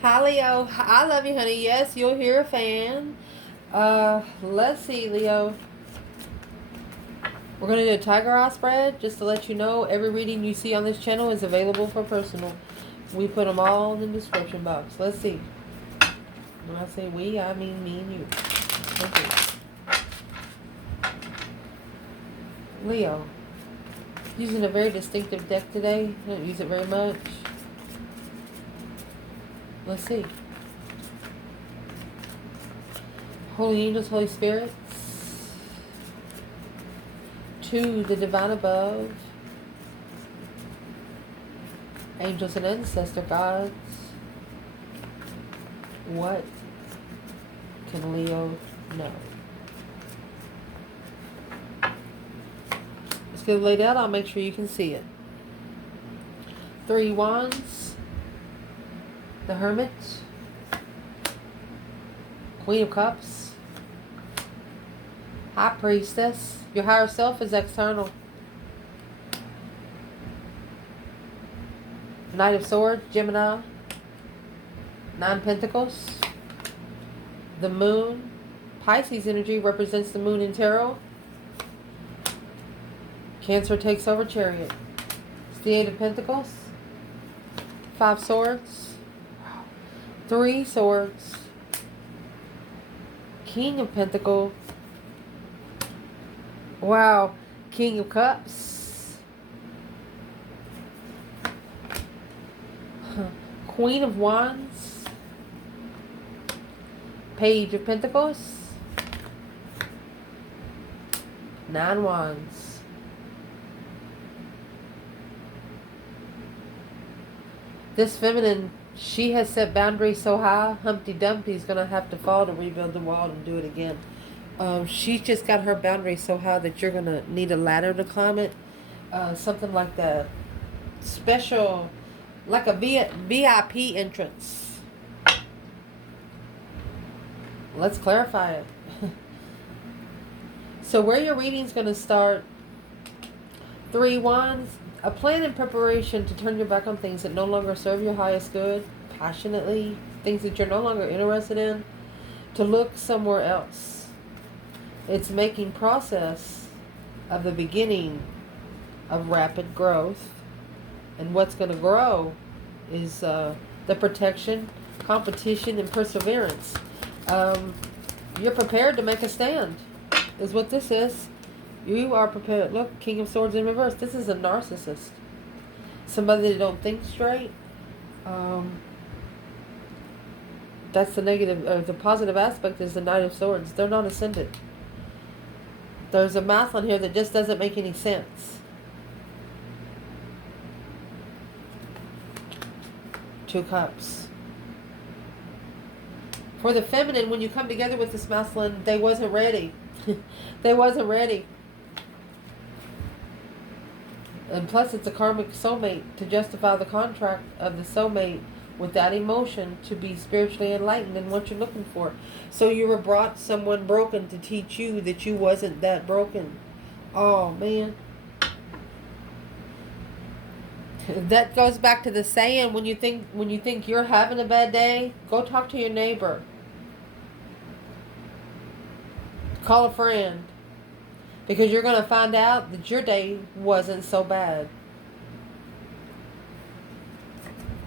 Hi, Leo. I love you, honey. Yes, you'll hear a fan. Let's see, Leo. We're going to do a tiger eye spread just to let you know every reading you see on this channel is available for personal. We put them all in the description box. Let's see. When I say we, I mean me and you. Okay. Leo. Using a very distinctive deck today. I don't use it very much. Let's see. Holy angels, Holy spirits. To the divine above. Angels and ancestor gods. What can Leo know? Let's get it laid out. I'll make sure you can see it. 3 wands. The Hermit. Queen of Cups. High Priestess. Your higher self is external. Knight of Swords, Gemini. 9 Pentacles. The Moon. Pisces energy represents the Moon in Tarot. Cancer takes over, Chariot. It's the 8 of Pentacles. 5 Swords. 3 Swords. King of Pentacles. Wow. King of Cups. Queen of Wands. Page of Pentacles. 9 Wands. This feminine, she has set boundaries so high, Humpty Dumpty's going to have to fall to rebuild the wall and do it again. She's just got her boundaries so high that you're going to need a ladder to climb it. Something like that. Special, like a VIP entrance. Let's clarify it. So where your reading's going to start, 3 Wands, a plan and preparation to turn your back on things that no longer serve your highest good, passionately, things that you're no longer interested in, to look somewhere else. It's making process of the beginning of rapid growth. And what's going to grow is the protection, competition, and perseverance. You're prepared to make a stand, is what this is. You are prepared. Look, King of Swords in reverse. This is a narcissist. Somebody that don't think straight. That's the negative. The positive aspect is the Knight of Swords. They're not ascendant. There's a math on here that just doesn't make any sense. 2 Cups. For the feminine, when you come together with this masculine, they wasn't ready. They wasn't ready. And plus, it's a karmic soulmate to justify the contract of the soulmate with that emotion to be spiritually enlightened in what you're looking for. So you were brought someone broken to teach you that you wasn't that broken. Oh, man. That goes back to the saying, when you think you're having a bad day, go talk to your neighbor. Call a friend. Because you're going to find out that your day wasn't so bad.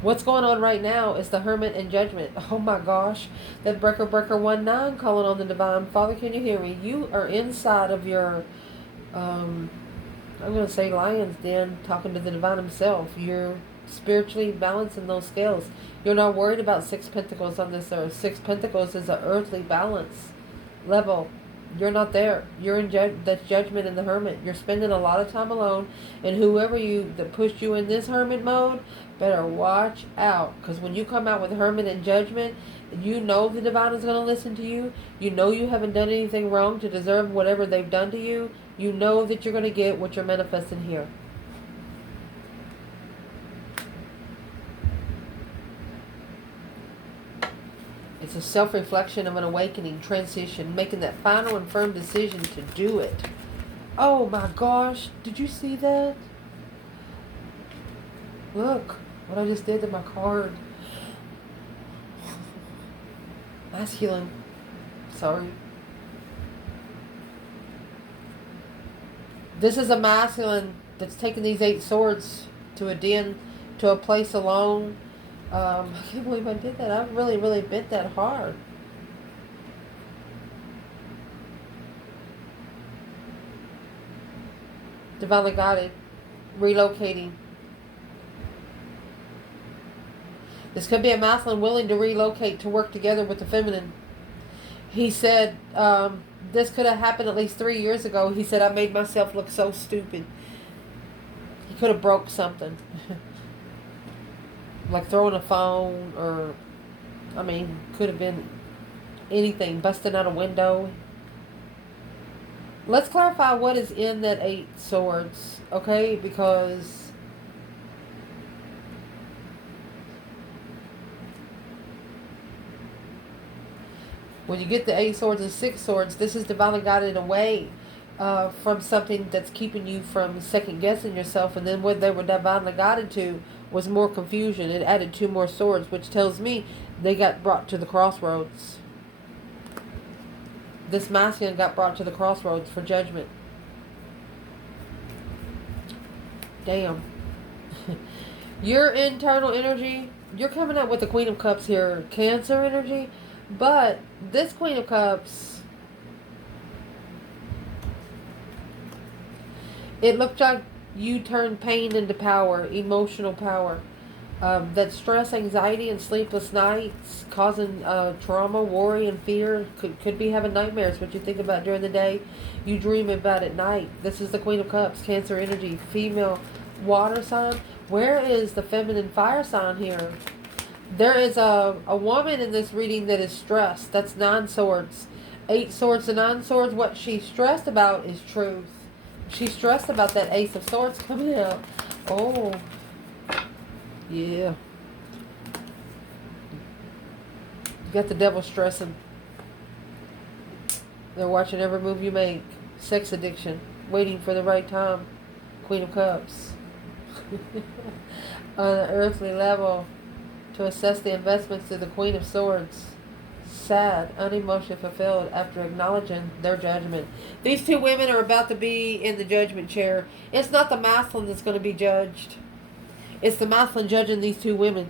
What's going on right now is the Hermit and Judgment. Oh my gosh. That breaker 19 calling on the divine. Father, can you hear me? You are inside of your, I'm going to say lion's den, talking to the divine himself. You're spiritually balancing those scales. You're not worried about 6 Pentacles on this earth. 6 Pentacles is an earthly balance level. You're not there. You're in that's Judgment in the Hermit. You're spending a lot of time alone, and whoever that pushed you in this Hermit mode better watch out, because when you come out with Hermit and Judgment, you know the divine is going to listen to you. You know you haven't done anything wrong to deserve whatever they've done to you. You know that you're going to get what you're manifesting here. It's a self-reflection of an awakening, transition, making that final and firm decision to do it. Oh my gosh, did you see that? Look what I just did to my card. Masculine. Sorry. This is a masculine that's taking these 8 swords to a den, to a place alone. I can't believe I did that. I really, really bit that hard. Divinely guided. Relocating. This could be a masculine willing to relocate to work together with the feminine. He said, this could have happened at least 3 years ago. He said, I made myself look so stupid. He could have broke something. Like throwing a phone, or, I mean, could have been anything. Busting out a window. Let's clarify what is in that 8 swords, okay? Because when you get the 8 swords and 6 swords, this is divinely guided away from something that's keeping you from second guessing yourself. And then what they were divinely guided to was more confusion. It added 2 more swords, which tells me they got brought to the crossroads. This masculine got brought to the crossroads for judgment. Damn. Your internal energy, you're coming up with the Queen of Cups here, Cancer energy. But this Queen of Cups, it looked like you turned pain into power, emotional power. That stress, anxiety, and sleepless nights causing trauma, worry, and fear. Could be having nightmares. What you think about during the day, you dream about at night. This is the Queen of Cups, Cancer energy, female water sign. Where is the feminine fire sign here? There is a woman in this reading that is stressed. That's 9 swords. 8 swords to 9 swords. What she's stressed about is truth. She's stressed about that Ace of Swords coming out. Oh. Yeah. You got the devil stressing. They're watching every move you make. Sex addiction. Waiting for the right time. Queen of Cups. On an earthly level, to assess the investments to the Queen of Swords. Sad, unemotionally fulfilled after acknowledging their judgment. These 2 women are about to be in the judgment chair. It's not the masculine that's going to be judged. It's the masculine judging these 2 women.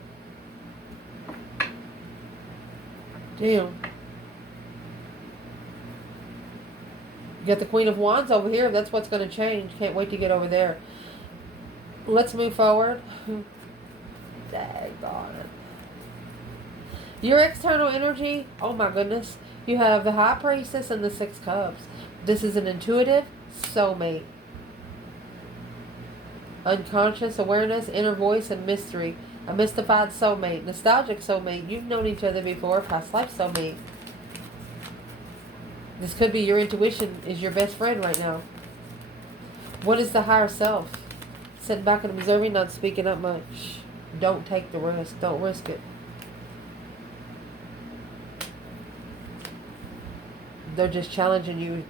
Damn. You got the Queen of Wands over here. That's what's going to change. Can't wait to get over there. Let's move forward. Daggone it. Your external energy, oh my goodness. You have the High Priestess and the 6 Cups. This is an intuitive soulmate. Unconscious awareness, inner voice, and mystery. A mystified soulmate. Nostalgic soulmate. You've known each other before. Past life soulmate. This could be your intuition is your best friend right now. What is the higher self? Sitting back and observing, not speaking up much. Don't take the risk. Don't risk it. They're just challenging you.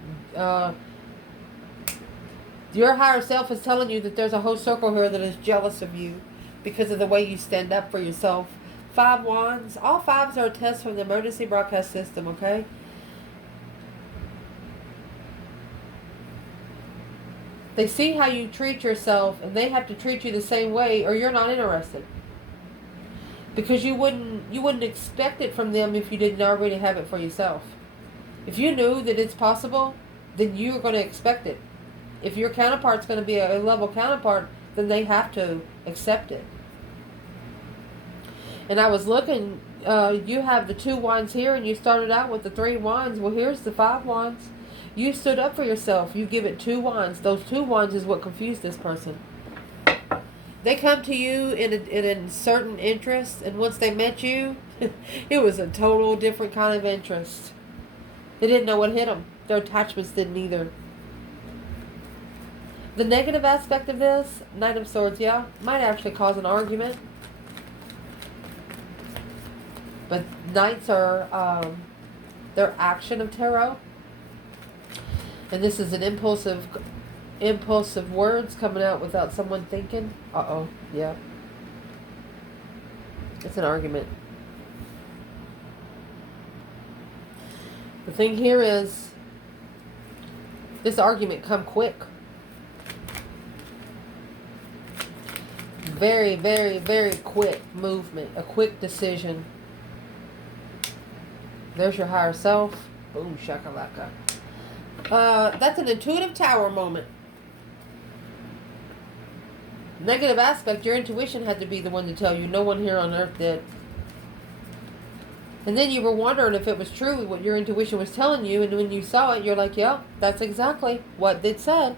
Your higher self is telling you that there's a whole circle here that is jealous of you because of the way you stand up for yourself. 5 wands. All 5s are a test from the emergency broadcast system, okay? They see how you treat yourself, and they have to treat you the same way, or you're not interested. Because you wouldn't expect it from them if you didn't already have it for yourself. If you knew that it's possible, then you're going to expect it. If your counterpart's going to be a level counterpart, then they have to accept it. And I was looking, you have the 2 wands here, and you started out with the 3 wands. Well, here's the 5 wands. You stood up for yourself. You give it 2 wands. Those 2 wands is what confused this person. They come to you in a certain interest, and once they met you, it was a total different kind of interest. They didn't know what hit them. Their attachments didn't either. The negative aspect of this, Knight of Swords, yeah, might actually cause an argument. But Knights are, their action of tarot. And this is an impulsive words coming out without someone thinking. Uh-oh, yeah. It's an argument. The thing here is, this argument come quick. Very, very, very quick movement. A quick decision. There's your higher self. Boom, shakalaka. That's an intuitive tower moment. Negative aspect, your intuition had to be the one to tell you. No one here on earth did. And then you were wondering if it was true what your intuition was telling you. And when you saw it, you're like, yeah, that's exactly what it said.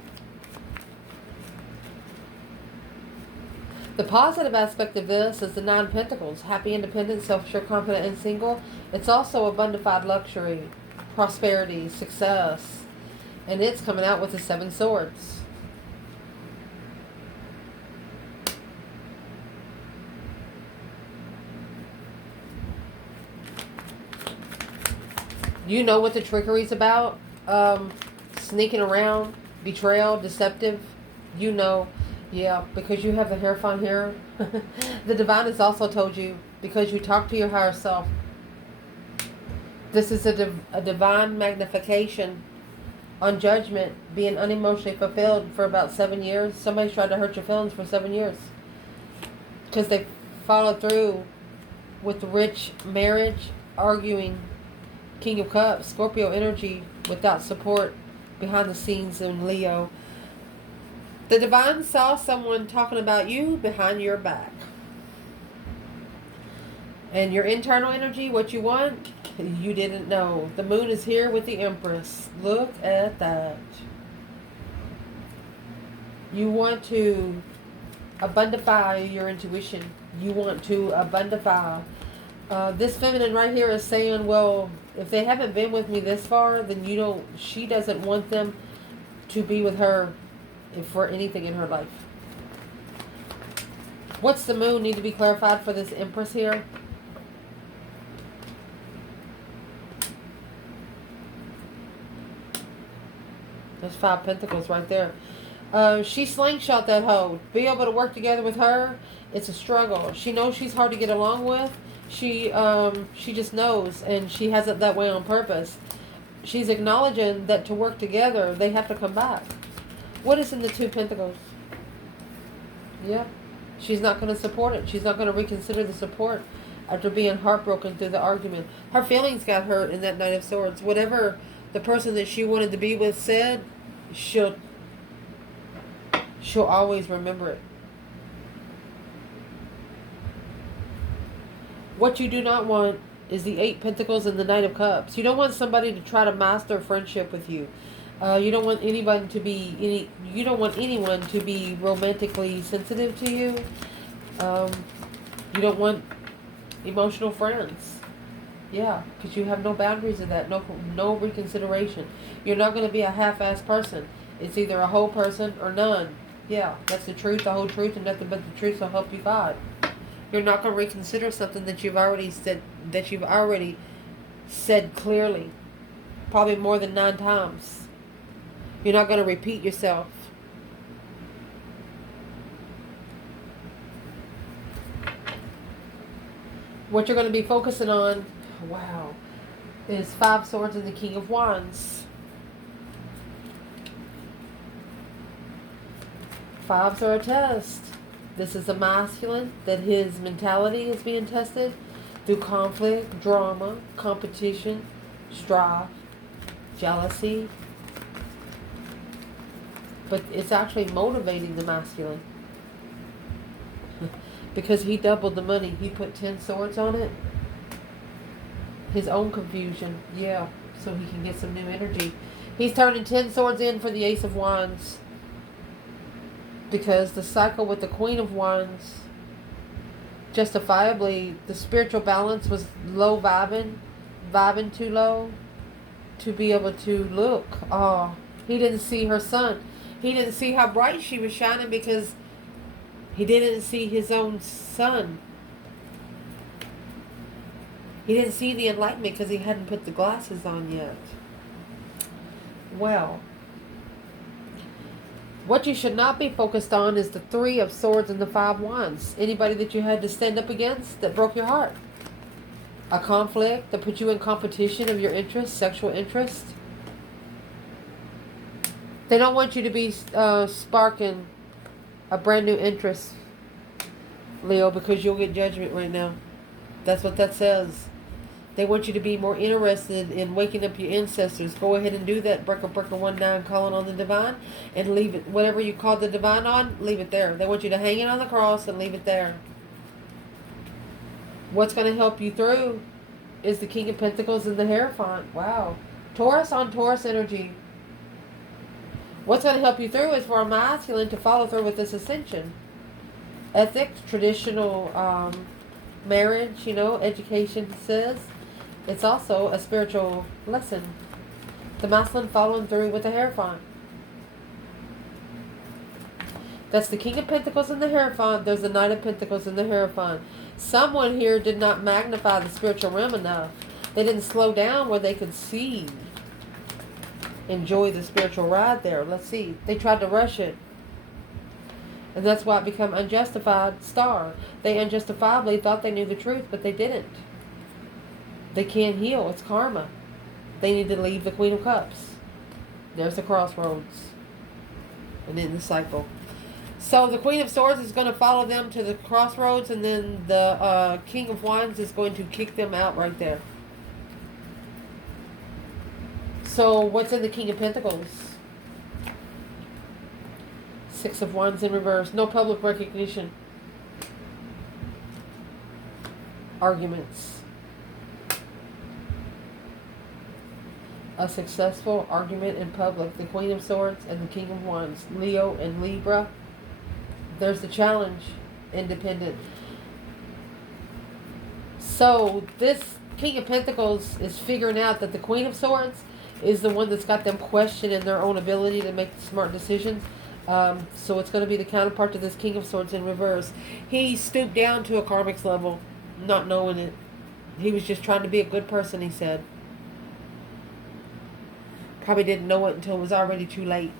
The positive aspect of this is the Nine of Pentacles. Happy, independent, self-assured, confident, and single. It's also abundified luxury, prosperity, success. And it's coming out with the Seven Swords. You know what the trickery's about. Sneaking around, betrayal, deceptive. You know. Yeah, because you have the Hierophant here. The Divine has also told you, because you talk to your higher self. This is a divine magnification on judgment, being unemotionally fulfilled for about 7 years. Somebody's tried to hurt your feelings for 7 years. Because they followed through with the rich marriage, arguing, King of Cups, Scorpio energy, without support behind the scenes in Leo. The Divine saw someone talking about you behind your back. And your internal energy, what you want, you didn't know. The Moon is here with the Empress. Look at that. You want to abundify your intuition. You want to abundify. This feminine right here is saying, well, if they haven't been with me this far, then she doesn't want them to be with her for anything in her life. What's the Moon need to be clarified for this Empress here? There's 5 Pentacles right there. She slingshot that hoe. Be able to work together with her, it's a struggle. She knows she's hard to get along with. She just knows, and she has it that way on purpose. She's acknowledging that to work together, they have to come back. What is in the 2 Pentacles? Yeah. She's not going to support it. She's not going to reconsider the support after being heartbroken through the argument. Her feelings got hurt in that Knight of Swords. Whatever the person that she wanted to be with said, she'll always remember it. What you do not want is the 8 Pentacles and the Knight of Cups. You don't want somebody to try to master friendship with you. You don't want anyone to be you don't want anyone to be romantically sensitive to you. You don't want emotional friends. Yeah, because you have no boundaries of that, no reconsideration. You're not going to be a half-assed person. It's either a whole person or none. Yeah, that's the truth, the whole truth, and nothing but the truth will help you God. You're not going to reconsider something that you've already said clearly, probably more than 9 times. You're not going to repeat yourself. What you're going to be focusing on, wow, is 5 Swords and the King of Wands. 5s are a test. This is a masculine that his mentality is being tested through conflict, drama, competition, strife, jealousy. But it's actually motivating the masculine. Because he doubled the money. He put 10 swords on it. His own confusion. Yeah. So he can get some new energy. He's turning 10 swords in for the Ace of Wands. Because the cycle with the Queen of Wands, justifiably, the spiritual balance was low vibing too low to be able to look. Oh, he didn't see her sun. He didn't see how bright she was shining because he didn't see his own sun. He didn't see the enlightenment because he hadn't put the glasses on yet. Well, what you should not be focused on is the 3 of Swords and the 5 Wands. Anybody that you had to stand up against that broke your heart. a conflict that put you in competition of your interest, sexual interest. They don't want you to be sparking a brand new interest, Leo, because you'll get judgment right now. That's what that says. They want you to be more interested in waking up your ancestors. Go ahead and do that. Breaker 19, calling on the divine, and leave it. Whatever you call the divine on, leave it there. They want you to hang it on the cross and leave it there. What's going to help you through is the King of Pentacles and the Hierophant. Wow. Taurus on Taurus energy. What's going to help you through is for a masculine to follow through with this ascension. Ethics, traditional marriage, education says. It's also a spiritual lesson. The masculine following through with the Hierophant. That's the King of Pentacles and the Hierophant. There's the Knight of Pentacles and the Hierophant. Someone here did not magnify the spiritual realm enough. They didn't slow down where they could see. Enjoy the spiritual ride there. Let's see. They tried to rush it. And that's why it became unjustified star. They unjustifiably thought they knew the truth, but they didn't. They can't heal. It's karma. They need to leave the Queen of Cups. There's the crossroads. And then the cycle. So the Queen of Swords is going to follow them to the crossroads, and then the King of Wands is going to kick them out right there. So what's in the King of Pentacles? Six of Wands in reverse. No public recognition. Arguments. A successful argument in public. The Queen of Swords and the King of Wands. Leo and Libra. There's the challenge. Independent. So this King of Pentacles is figuring out that the Queen of Swords is the one that's got them questioning their own ability to make smart decisions. So it's going to be the counterpart to this King of Swords in reverse. He stooped down to a Karmic's level, not knowing it. He was just trying to be a good person, he said. Probably didn't know it until it was already too late.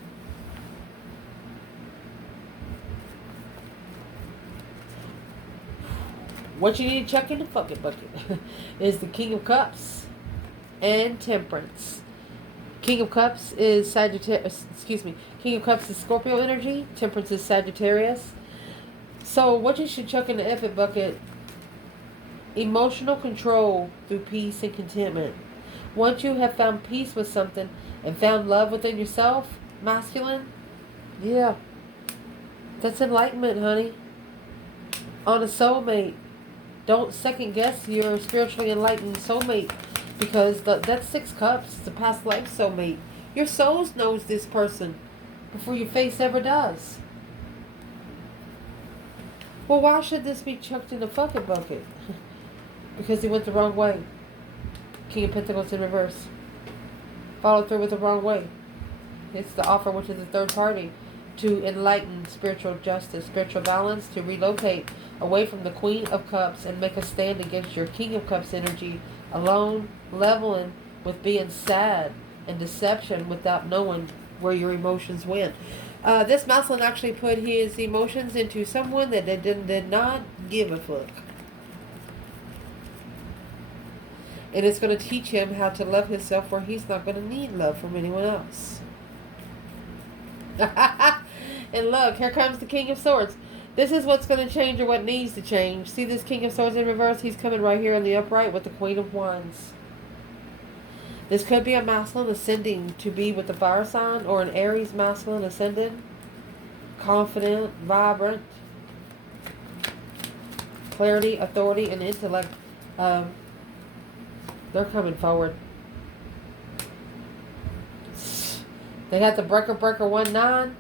What you need to check in the fucking bucket is the King of Cups and Temperance. King of Cups is Sagittarius. King of Cups is Scorpio energy. Temperance is Sagittarius. So what you should chuck in the epic bucket: emotional control through peace and contentment. Once you have found peace with something and found love within yourself, masculine, yeah, that's enlightenment, honey. On a soulmate. Don't second guess your spiritually enlightened soulmate, because that's 6 cups, the past life soulmate. Your soul knows this person before your face ever does. Well, why should this be chucked in the fucking bucket? Because he went the wrong way. King of Pentacles in reverse. Followed through with the wrong way. It's the offer went to the third party to enlighten spiritual justice, spiritual balance, to relocate away from the Queen of Cups and make a stand against your King of Cups energy, alone, leveling with being sad and deception without knowing where your emotions went. This masculine actually put his emotions into someone that did not give a fuck. And it's going to teach him how to love himself where he's not going to need love from anyone else. And look, here comes the King of Swords. This is what's going to change or what needs to change. See this King of Swords in reverse? He's coming right here in the upright with the Queen of Wands. This could be a masculine ascending to be with the fire sign, or an Aries masculine ascending. Confident, vibrant, clarity, authority, and intellect. They're coming forward. They got the breaker 19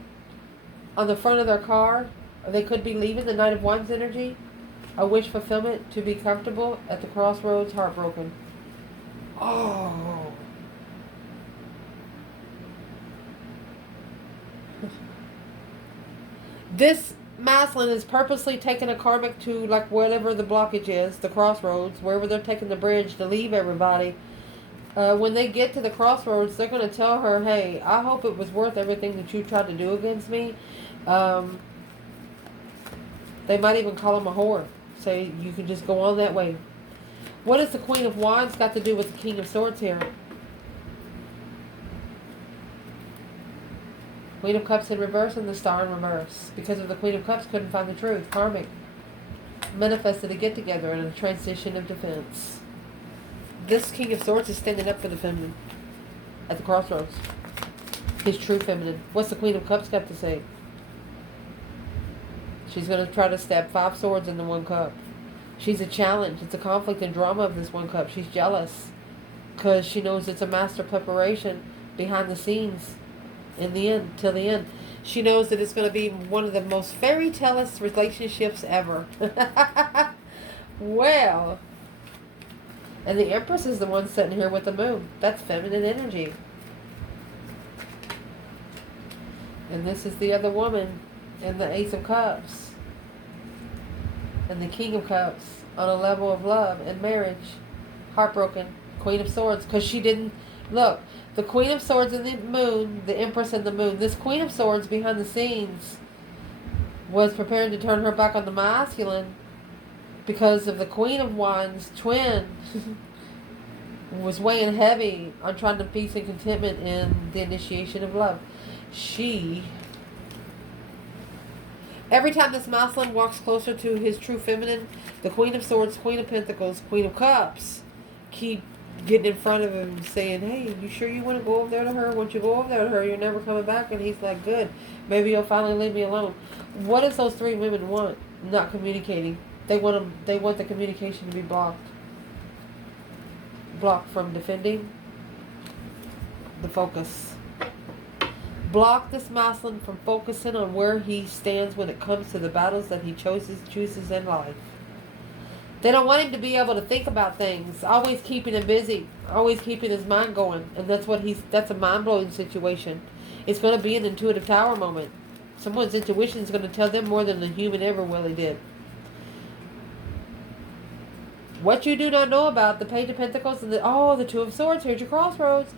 on the front of their car. They could be leaving the Knight of Wands energy. A wish fulfillment to be comfortable at the crossroads, heartbroken. Oh. This masculine is purposely taking a karmic to like whatever the blockage is, the crossroads, wherever they're taking the bridge to leave everybody. When they get to the crossroads, they're going to tell her, hey, I hope it was worth everything that you tried to do against me. They might even call him a whore. Say, you can just go on that way. What has the Queen of Wands got to do with the King of Swords here? Queen of Cups in reverse and the Star in reverse. Because of the Queen of Cups couldn't find the truth. Karmic. Manifested a get-together and a transition of defense. This King of Swords is standing up for the feminine. At the crossroads. His true feminine. What's the Queen of Cups got to say? She's going to try to stab 5 swords into 1 cup. She's a challenge. It's a conflict and drama of this 1 cup. She's jealous. Because she knows it's a master preparation behind the scenes. In the end, till the end. She knows that it's going to be one of the most fairy tale-est relationships ever. Well. And the Empress is the one sitting here with the moon. That's feminine energy. And this is the other woman. And the Ace of Cups. And the King of Cups. On a level of love and marriage. Heartbroken. Queen of Swords. Because she didn't... Look. The Queen of Swords and the Moon, the Empress and the Moon. This Queen of Swords behind the scenes was preparing to turn her back on the masculine because of the Queen of Wands twin was weighing heavy on trying to peace and contentment in the initiation of love. Every time this masculine walks closer to his true feminine, the Queen of Swords, Queen of Pentacles, Queen of Cups keep getting in front of him saying, hey, you sure you want to go over there to her? Once you go over there to her, you're never coming back. And he's like, good. Maybe you'll finally leave me alone. What does those 3 women want? Not communicating. They want the communication to be blocked. Blocked from defending the focus. Block this masculine from focusing on where he stands when it comes to the battles that he chooses in life. They don't want him to be able to think about things. Always keeping him busy. Always keeping his mind going. And that's a mind-blowing situation. It's going to be an intuitive tower moment. Someone's intuition is going to tell them more than the human ever really did. What you do not know about the Page of Pentacles and the 2 of Swords. Here's your crossroads.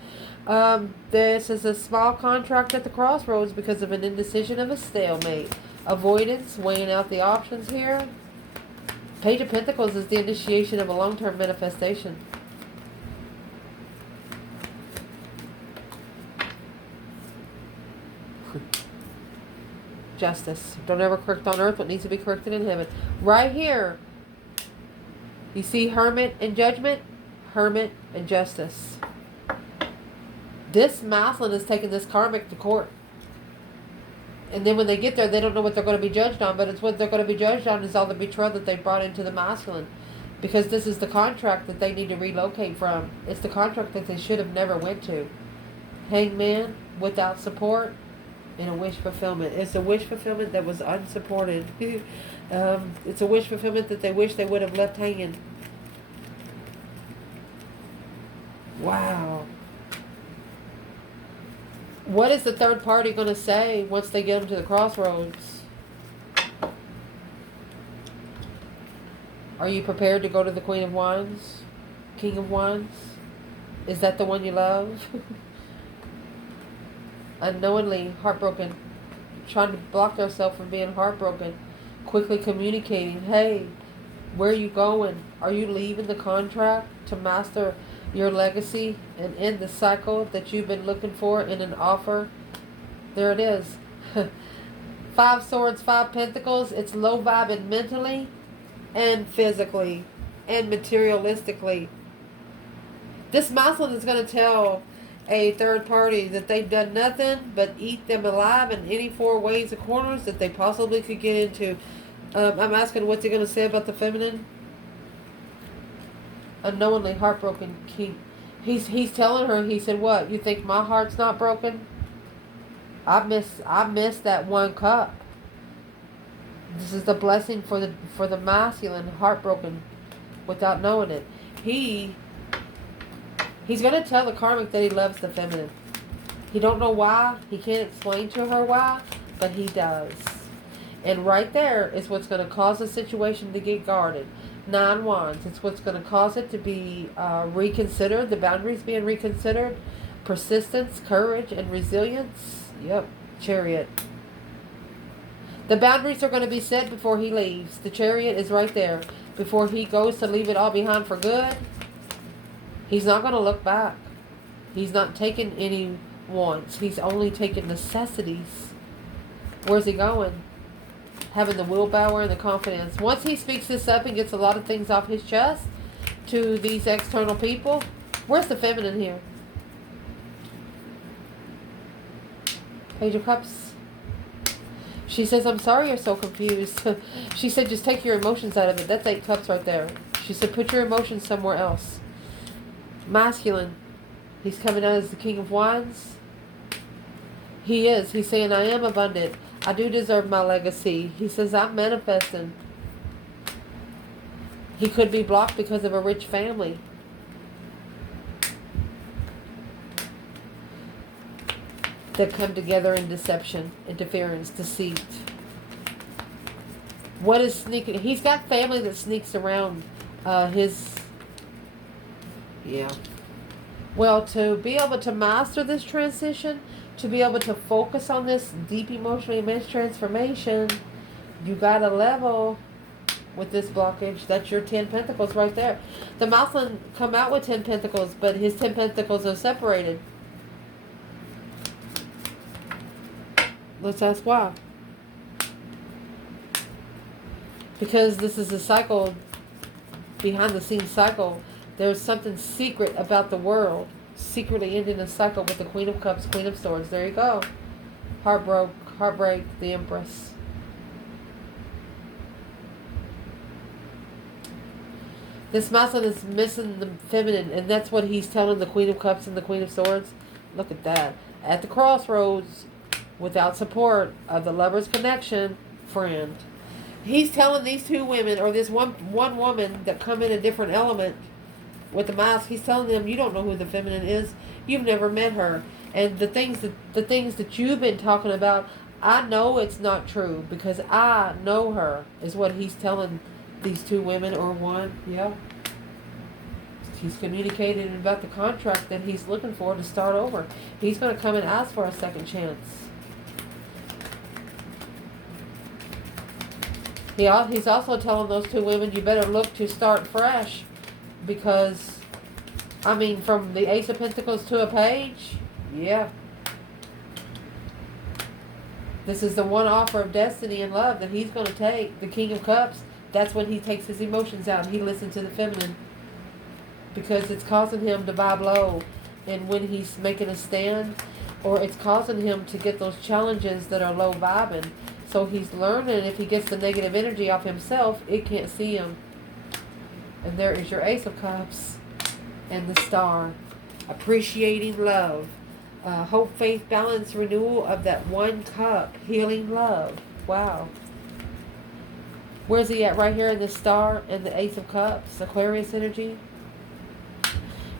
This is a small contract at the crossroads because of an indecision of a stalemate. Avoidance, weighing out the options here. Page of Pentacles is the initiation of a long-term manifestation. Justice. Don't ever correct on earth what needs to be corrected in heaven. Right here. You see Hermit and Judgment? Hermit and Justice. This masculine is taking this karmic to court. And then when they get there, they don't know what they're going to be judged on. But it's what they're going to be judged on is all the betrayal that they brought into the masculine. Because this is the contract that they need to relocate from. It's the contract that they should have never went to. Hangman, without support, and a wish fulfillment. It's a wish fulfillment that was unsupported. It's a wish fulfillment that they wish they would have left hanging. Wow. What is the third party going to say once they get them to the crossroads? Are you prepared to go to the Queen of Wands? King of Wands? Is that the one you love? Unknowingly heartbroken. Trying to block themselves from being heartbroken. Quickly communicating. Hey, where are you going? Are you leaving the contract to master your legacy and end the cycle that you've been looking for in an offer? There it is. 5 swords, 5 pentacles. It's low vibing mentally and physically and materialistically. This masculine is going to tell a third party that they've done nothing but eat them alive in any 4 ways or corners that they possibly could get into. I'm asking, what's he going to say about the feminine? Unknowingly heartbroken. He's telling her, he said, what? You think my heart's not broken? I missed that 1 cup. This is the blessing for the masculine, heartbroken without knowing it. He's going to tell the karmic that he loves the feminine. He don't know why. He can't explain to her why, but he does. And right there is what's going to cause the situation to get guarded. 9 wands. It's what's going to cause it to be reconsidered. The boundaries being reconsidered. Persistence, courage, and resilience. Yep. Chariot. The boundaries are going to be set before he leaves. The Chariot is right there. before he goes to leave it all behind for good, he's not going to look back. He's not taking any wants. He's only taking necessities. Where's he going? Having the willpower and the confidence. Once he speaks this up and gets a lot of things off his chest to these external people, where's the feminine here? Page of Cups. She says, I'm sorry you're so confused. She said, just take your emotions out of it. That's 8 cups right there. She said, put your emotions somewhere else. Masculine. He's coming out as the King of Wands. He is. He's saying, I am abundant. I do deserve my legacy. He says, I'm manifesting. He could be blocked because of a rich family. That come together in deception, interference, deceit. What is sneaking? He's got family that sneaks around his... Yeah. Well, to be able to master this transition, to be able to focus on this deep emotional immense transformation, you got to level with this blockage. That's your 10 pentacles right there. The masculine come out with 10 pentacles, but his 10 pentacles are separated. Let's ask why. Because this is a cycle, behind the scenes cycle. There's something secret about the world. Secretly ending a cycle with the Queen of Cups, Queen of Swords. There you go. Heartbreak, the Empress. This masculine is missing the feminine, and that's what he's telling the Queen of Cups and the Queen of Swords. Look at that. At the crossroads, without support of the lover's connection, friend. He's telling these 2 women, or this one woman that come in a different element with the mask, he's telling them, you don't know who the feminine is. You've never met her. And the things that you've been talking about, I know it's not true because I know her, is what he's telling these 2 women, or one. Yeah. He's communicating about the contract that he's looking for to start over. He's going to come and ask for a second chance. He's also telling those 2 women, you better look to start fresh. Because, I mean, from the Ace of Pentacles to a page, yeah. This is the one offer of destiny and love that he's going to take. The King of Cups, that's when he takes his emotions out. He listens to the feminine. Because it's causing him to vibe low. And when he's making a stand, or it's causing him to get those challenges that are low vibing. So he's learning, if he gets the negative energy off himself, it can't see him. And there is your Ace of Cups and the Star. Appreciating love. Hope, faith, balance, renewal of that 1 cup. Healing love. Wow. Where's he at? Right here in the Star and the Ace of Cups. Aquarius energy.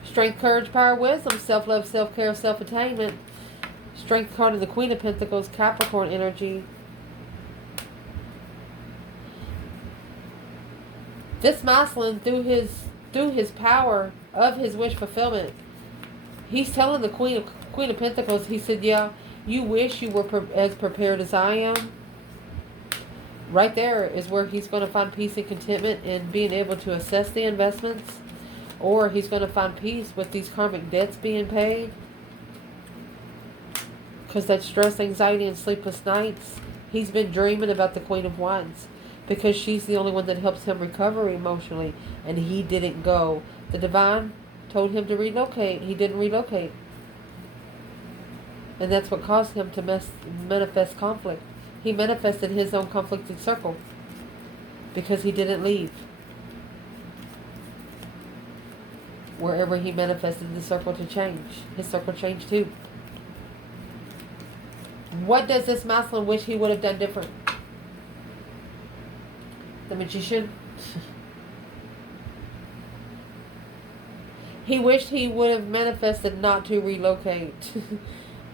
Strength, courage, power, wisdom. Self-love, self-care, self-attainment. Strength card of the Queen of Pentacles. Capricorn energy. This masculine, through his power of his wish fulfillment, he's telling the Queen of Pentacles, he said, yeah, you wish you were as prepared as I am. Right there is where he's going to find peace and contentment in being able to assess the investments. Or he's going to find peace with these karmic debts being paid. Because that stress, anxiety, and sleepless nights, he's been dreaming about the Queen of Wands. Because she's the only one that helps him recover emotionally. And he didn't go. The Divine told him to relocate. He didn't relocate. And that's what caused him to manifest conflict. He manifested his own conflicted circle. Because he didn't leave. Wherever he manifested the circle to change. His circle changed too. What does this masculine wish he would have done different? The Magician. He wished he would have manifested not to relocate.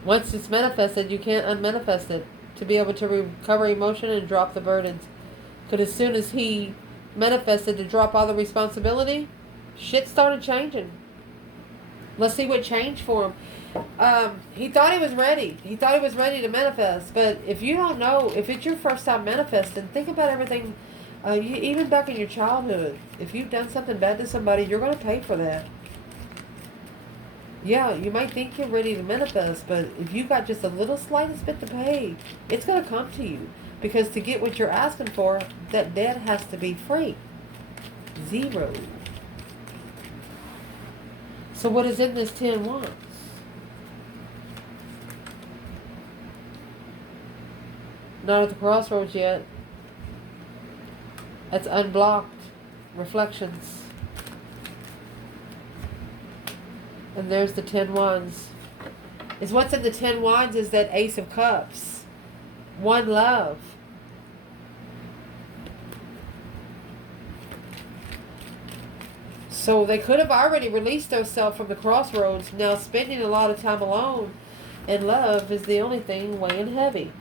Once it's manifested, you can't unmanifest it. To be able to recover emotion and drop the burdens. Because as soon as he manifested to drop all the responsibility, shit started changing. Let's see what changed for him. He thought he was ready. He thought he was ready to manifest. But if you don't know, if it's your first time manifesting, think about everything Even back in your childhood, if you've done something bad to somebody, you're going to pay for that. Yeah, you might think you're ready to manifest, but if you got just a little slightest bit to pay, it's going to come to you. Because to get what you're asking for, that debt has to be free. 0. So what is in this 10 wands? Not at the crossroads yet. That's unblocked reflections. And there's the 10 wands. Is what's in the 10 wands is that Ace of Cups. One love. So they could have already released themselves from the crossroads. Now spending a lot of time alone and love is the only thing weighing heavy.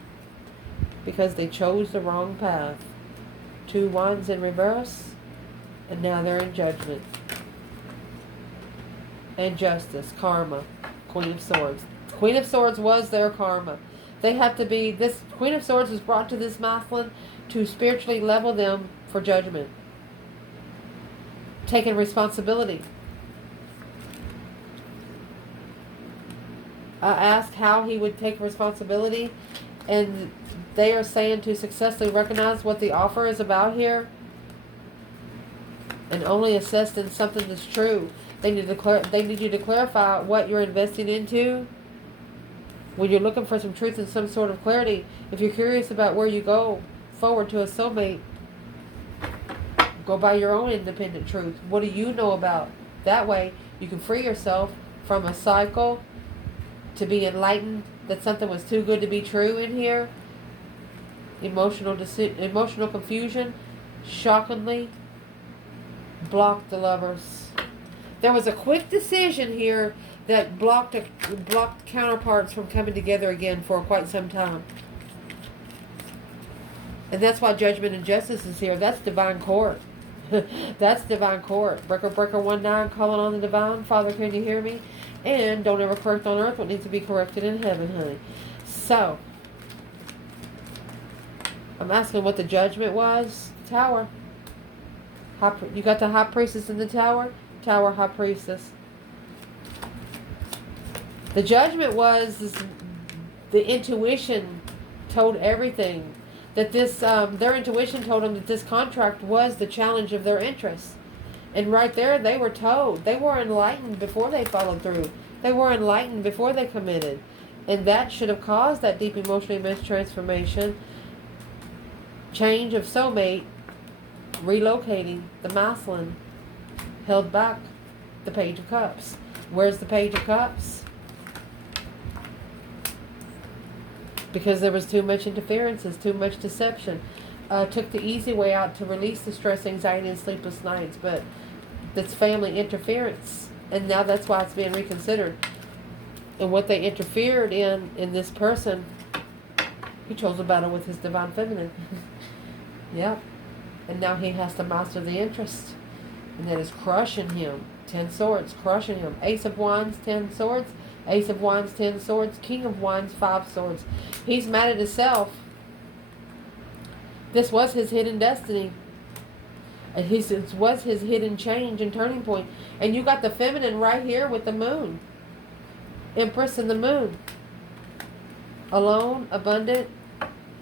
Because they chose the wrong path. 2 wands in reverse. And now they're in judgment. And justice, karma, Queen of Swords. Queen of Swords was their karma. They have to be, this Queen of Swords was brought to this masculine to spiritually level them for judgment. Taking responsibility. I asked how he would take responsibility, and they are saying to successfully recognize what the offer is about here and only assess in something that's true. They need you to clarify what you're investing into. When you're looking for some truth and some sort of clarity, if you're curious about where you go forward to a soulmate, go by your own independent truth. What do you know about? That way, you can free yourself from a cycle to be enlightened that something was too good to be true in here. Emotional confusion, shockingly, blocked the lovers. There was a quick decision here that blocked counterparts from coming together again for quite some time. And that's why judgment and justice is here. That's divine court. That's divine court. Breaker 19 calling on the divine. Father, can you hear me? And don't ever correct on earth what needs to be corrected in heaven, honey. So, I'm asking what the judgment was. Tower. You got the high priestess in the tower? Tower, high priestess. The judgment was the intuition told everything. That this, their intuition told them that this contract was the challenge of their interests. And right there, they were told. They were enlightened before they followed through. They were enlightened before they committed. And that should have caused that deep emotional immense transformation. Change of soulmate. Relocating the masculine. Held back the Page of Cups. Where's the Page of Cups? Because there was too much interferences, too much deception. Took the easy way out to release the stress, anxiety, and sleepless nights. But that's family interference. And now that's why it's being reconsidered. And what they interfered in this person, he chose a battle with his divine feminine. Yep. And now he has to master the interest. And that is crushing him. 10 swords, crushing him. Ace of Wands, 10 swords. Ace of Wands, 10 swords. King of Wands, 5 swords. He's mad at himself. This was his hidden destiny. And it was his hidden change and turning point. And you got the feminine right here with the moon. Empress and the moon. Alone, abundant,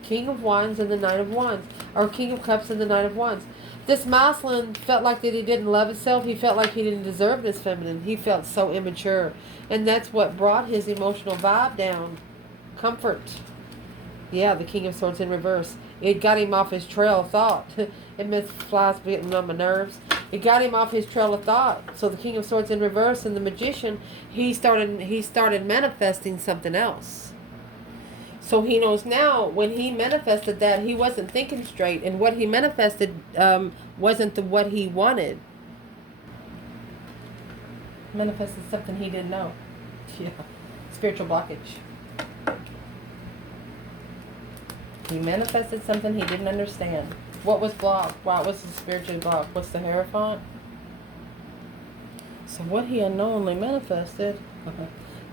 King of Wands and the Knight of Wands. Or King of Cups and the Knight of Wands. This masculine felt like that he didn't love himself. He felt like he didn't deserve this feminine. He felt so immature. And that's what brought his emotional vibe down. Comfort. Yeah, the King of Swords in reverse. It got him off his trail of thought. And Miss Flies getting on my nerves. It got him off his trail of thought. So the King of Swords in reverse and the Magician, he started manifesting something else. So he knows now when he manifested that he wasn't thinking straight, and what he manifested wasn't what he wanted. Manifested something he didn't know. Yeah, spiritual blockage. He manifested something he didn't understand. What was blocked? Why was the spiritually blocked? What's the Hierophant? So what he unknowingly manifested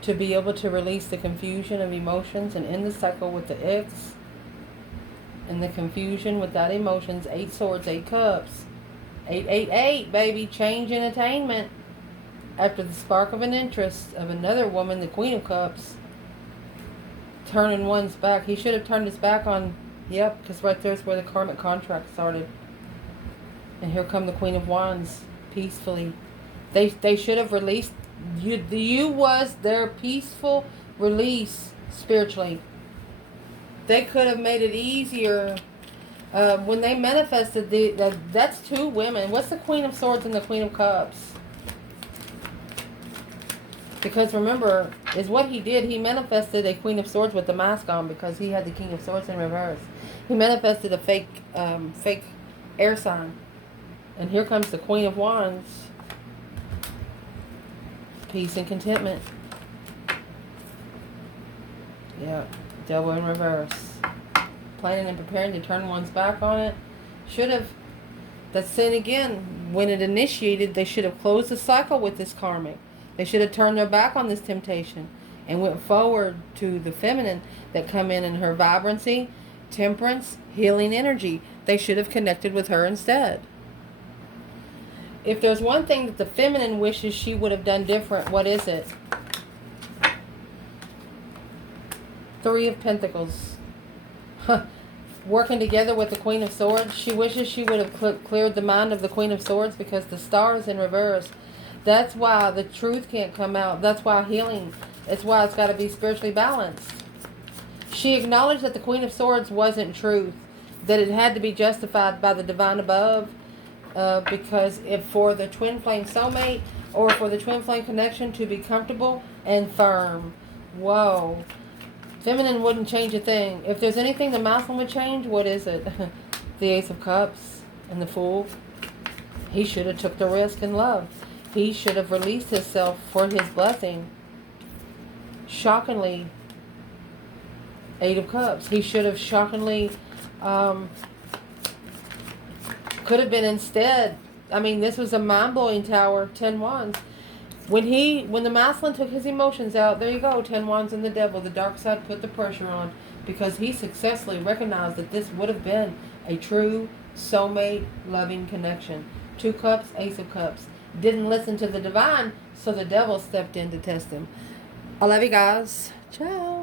to be able to release the confusion of emotions and end the cycle with the X. In the confusion, without emotions, 8 swords, 8 cups. 888, baby, change and attainment. After the spark of an interest of another woman, the Queen of Cups, turning one's back. He should have turned his back on, yep, because right there's where the karmic contract started. And here come the Queen of Wands, peacefully. They should have released, you was their peaceful release spiritually. They could have made it easier. When they manifested, that's 2 women. What's the Queen of Swords and the Queen of Cups? Because remember, is what he did. He manifested a Queen of Swords with the mask on because he had the King of Swords in reverse. He manifested a fake air sign. And here comes the Queen of Wands. Peace and contentment. Yeah, Devil in reverse. Planning and preparing to turn one's back on it. Should have. That's sin again. When it initiated, they should have closed the cycle with this karmic. They should have turned their back on this temptation and went forward to the feminine that come in her vibrancy, temperance, healing energy. They should have connected with her instead. If there's one thing that the feminine wishes she would have done different, what is it? 3 of Pentacles. Working together with the Queen of Swords. She wishes she would have cleared the mind of the Queen of Swords because the star is in reverse. That's why the truth can't come out. That's why healing, it's why it's got to be spiritually balanced. She acknowledged that the Queen of Swords wasn't truth, that it had to be justified by the divine above, because if for the twin flame soulmate or for the twin flame connection to be comfortable and firm. Whoa. Feminine wouldn't change a thing. If there's anything the masculine would change, what is it? The Ace of Cups and the Fool. He should have took the risk in love. He should have released himself for his blessing. Shockingly, 8 of Cups. He should have shockingly, could have been instead. I mean, this was a mind-blowing tower, 10 wands. When the masculine took his emotions out, there you go, 10 wands and the devil. The dark side put the pressure on because he successfully recognized that this would have been a true soulmate loving connection. 2 cups, Ace of Cups. Didn't listen to the divine, so the devil stepped in to test him. I love you guys. Ciao.